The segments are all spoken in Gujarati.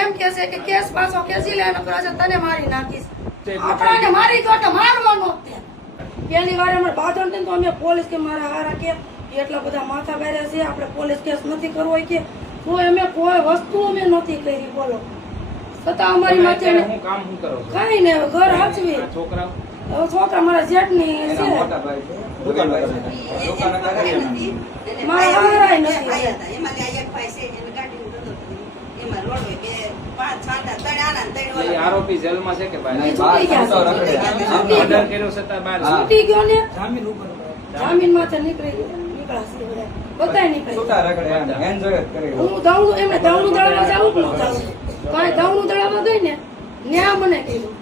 એમ કે છે કે કેસ પાછો ખેંચી લે નકર આજે તને મારી નાખીશ. આપણાને મારી ગયો તો મારવાનો જ તે. પહેલી વાર અમારે બાધણ ને તો અમે પોલીસ કે મારા હારા કે એટલા બધા માથા બેર્યા છે આપણે પોલીસ કેસ નથી કરવો કે તો અમે કોઈ વસ્તુ અમે નથી કરી બોલો. છતાં અમારી માથે હું કામ શું કરો છો? કઈ ને ઘર હાચવી છોકરા છોકરા મારા જેઠની છે મારા હારાય નથી. આરોપી જેલમાં છે કે બહાર? છૂટી ગયા છે. ઓર્ડર કર્યો છતાં બહાર છૂટી ગયો ને જામીન માંથી નીકળાશે બધા નીકળી. હું દવણું એમને દવણું દળવા જાઉં જ ન જાઉં. કાંઈ દવણું દળવા ગઈ ને ન્યા મને કીધું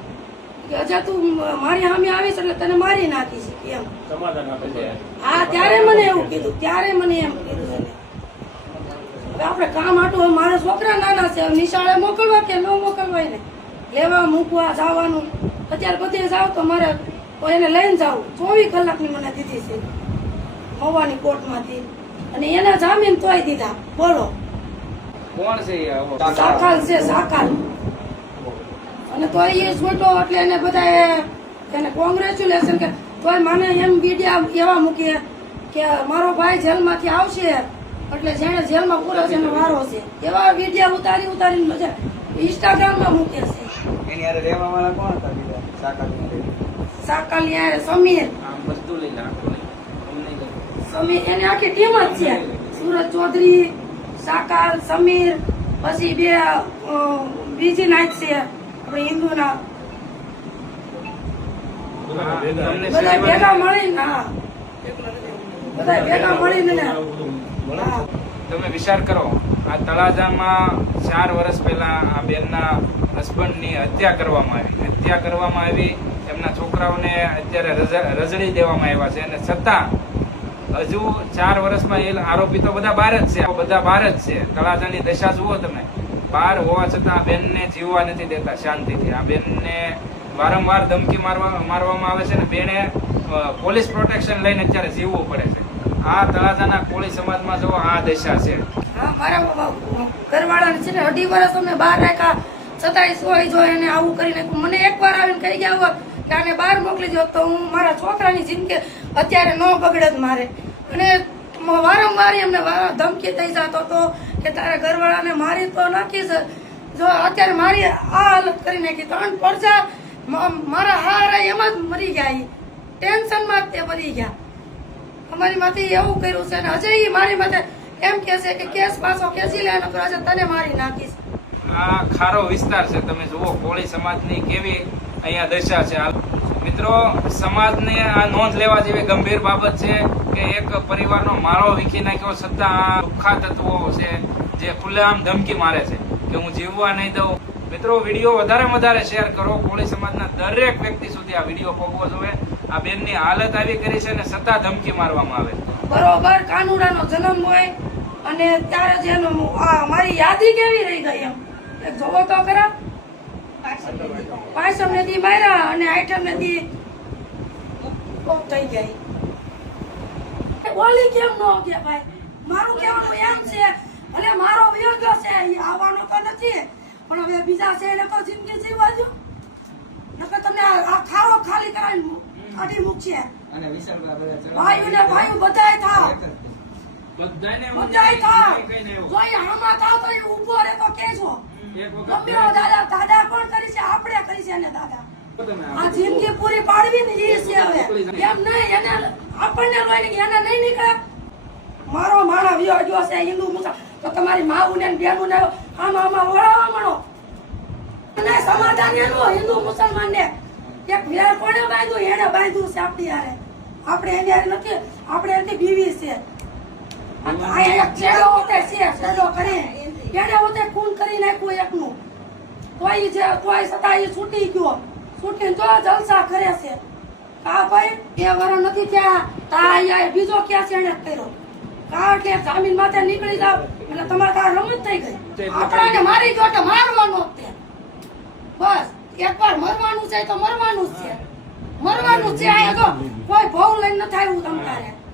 કે અજા તું મારી સામે આવીશ એટલે તને મારી નાખીશ એમ. હા ત્યારે મને એવું કીધું ત્યારે મને એમ કીધું એને. હવે આપણે કામ આટું મારા છોકરા નાના છે નિશાળે મોકલવા કે ન મોકલવા ને લેવા મૂકવા જવાનું અત્યારે બધે જાવ તો મારે એને લઈને જાવ 24 કલાકની મને દીધી છે મવાની કોર્ટમાંથી અને એના જામીન તોય દીધા બોલો. કોણ છે એ આવો? સાકાલ છે સાકાલ. અને તોય એ છોટો એટલે એને બધા એને કોંગ્રેચ્યુલેશન કે તોય મને એમ વિડિયા એવા મૂકીએ કે મારો ભાઈ જેલમાંથી આવશે એટલે જેને જેલમાં પૂરો છે એનો વારો છે એવા વિડિયા ઉતારીને મજા ઇન્સ્ટાગ્રામમાં મૂકે છે. એની હારે રહેવા વાળા કોણ હતા બીજા સાકાલ યાર સમીર આમ બધું લઈ નાખો અમને લઈ. સમીર એની આખી ટીમ જ છે. સુરજ ચૌધરી સાકાલ સમીર પછી બે બીજી નાઈટ છે આપણે હિન્દુના બધા ભેગા મળીને હા બધા ભેગા મળીને હા. તમે વિચાર કરો આ તળાજામાં 4 વર્ષ પહેલા આ બેનના હસબન્ડની હત્યા કરવામાં આવી. એમના છોકરાઓને અત્યારે રજડી દેવામાં આવ્યા છે અને છતાં હજુ 4 વર્ષમાં એ આરોપી તો બધા બહાર જ છે. તળાજાની દશા જુઓ તમે. બહાર હોવા છતાં આ બેનને જીવવા નથી દેતા શાંતિથી. આ બેનને વારંવાર ધમકી મારવામાં આવે છે અને બેને પોલીસ પ્રોટેક્શન લઈને અત્યારે જીવવું પડે છે. આ તળાજાના કોળી સમાજમાં જો આ દશા છે. હા મારા ઘરવાળાને છે ને 2.5 વર્ષ અમે બહાર રાખ્યા છતાંય સોય જો એને આવું કરી નાખ્યું. મને એકવાર આવીને કહી ગયા હોત કે આને બહાર મોકલી દો તો હું મારા છોકરાની જિંદગી અત્યારે ન બગડે જ મારે. અને વારંવાર એમને ધમકી થઈ જતો હતો કે તારા ઘરવાળાને મારી તો નાખીશ. જો અત્યારે મારી આ હાલત કરી નાખી 3 પરજા મારા હારા એમાં જ મરી ગયા. ટેન્શનમાં જ તે મરી ગયા. અમારી માંથી એવું કર્યું છે ને હજે મારી માથે એમ કે છે કે કેસ પાછો ખેંચી લે નકર આજે તને મારી નાખીશ. આ ખારો વિસ્તાર છે. તમે જુઓ કોળી સમાજની કેવી અહીંયા દશા છે. મિત્રો સમાજને આ નોંધ લેવા જેવી ગંભીર બાબત છે કે એક પરિવારનો માળો વીખી નાખ્યો છતાં આ લુખ્ખા તત્વો છે જે ખુલ્લેઆમ ધમકી મારે છે કે હું જીવવા નહીં દઉં. મિત્રો વિડીયો વધારે શેર કરો. કોળી સમાજના દરેક વ્યક્તિ સુધી આ વિડીયો પહોંચવો જોઈએ. આ બેનની હાલત આવી કરી છે ને છતાં ધમકી મારવામાં આવે. બરોબર કાનુડાનો જન્મ હોય અને ત્યારે જેનો મારી યાદી કેવી રહી ગઈ એમ એક જોવો તો ખરા. 5 ને દી માર્યા અને 8 ને દી કોક થઈ ગઈ. બોલી કેમ ન ગયા ભાઈ? મારું કહેવાનું એમ છે અને મારો વિયોગ છે એ આવવાનો તો નથી પણ હવે બીજા છે એને તો જિંદગી જીવવા દો નકર તમને આ ખારો ખાલી કરાવીને કાઢી મૂકશે. અને વિશાલભાઈ ભાઈઓ ને ભાઈઓ બધાય થાવ બધાને જોઈ આમાં થાવ તો એ ઊભો રહે તો કેજો ગમ્યો દાદા કોણ કરી છે? આપણે કરી છે ને દાદા. આ જિંદગી પૂરી પાડવી ને એ છે હવે એમ નહીં એને આપણને લોઈ એને નહીં નીકળે. મારો માણા વિયો જો છે હિન્દુ મુસલમાન તો તમારી માવું ને બેનું ને આમાં વળાવવા મળો અને સમાધાન એનું હિન્દુ મુસલમાન ને એક વેર કોણે બાંધ્યું એને બાંધ્યું છે આપણી હારે. આપણે એની હારે નથી આપણે એની બીવી છે. આ એક છેડો હોતે છે છેડો કરી એને હોતે ખૂન કરી નાખ્યું એકનું તોય છતાં એ છૂટી ગયો. છૂટીને તો જલસા કરે છે. કા ભાઈ 2 વર્ષ નથી થયા તા અહીંયા બીજો કેસ એને કર્યો. કા એટલે જામીન માથે નીકળી જાવ એટલે તમારે કા રમત થઈ ગઈ. આપણાને મારી ગયો તો મારવાનો જ તે. બસ એકવાર મરવાનું છે તો મરવાનું જ છે. મરવાનું છે. અહીંયા તો કોઈ ભવ લઈને નથી આવ્યું તમતારે.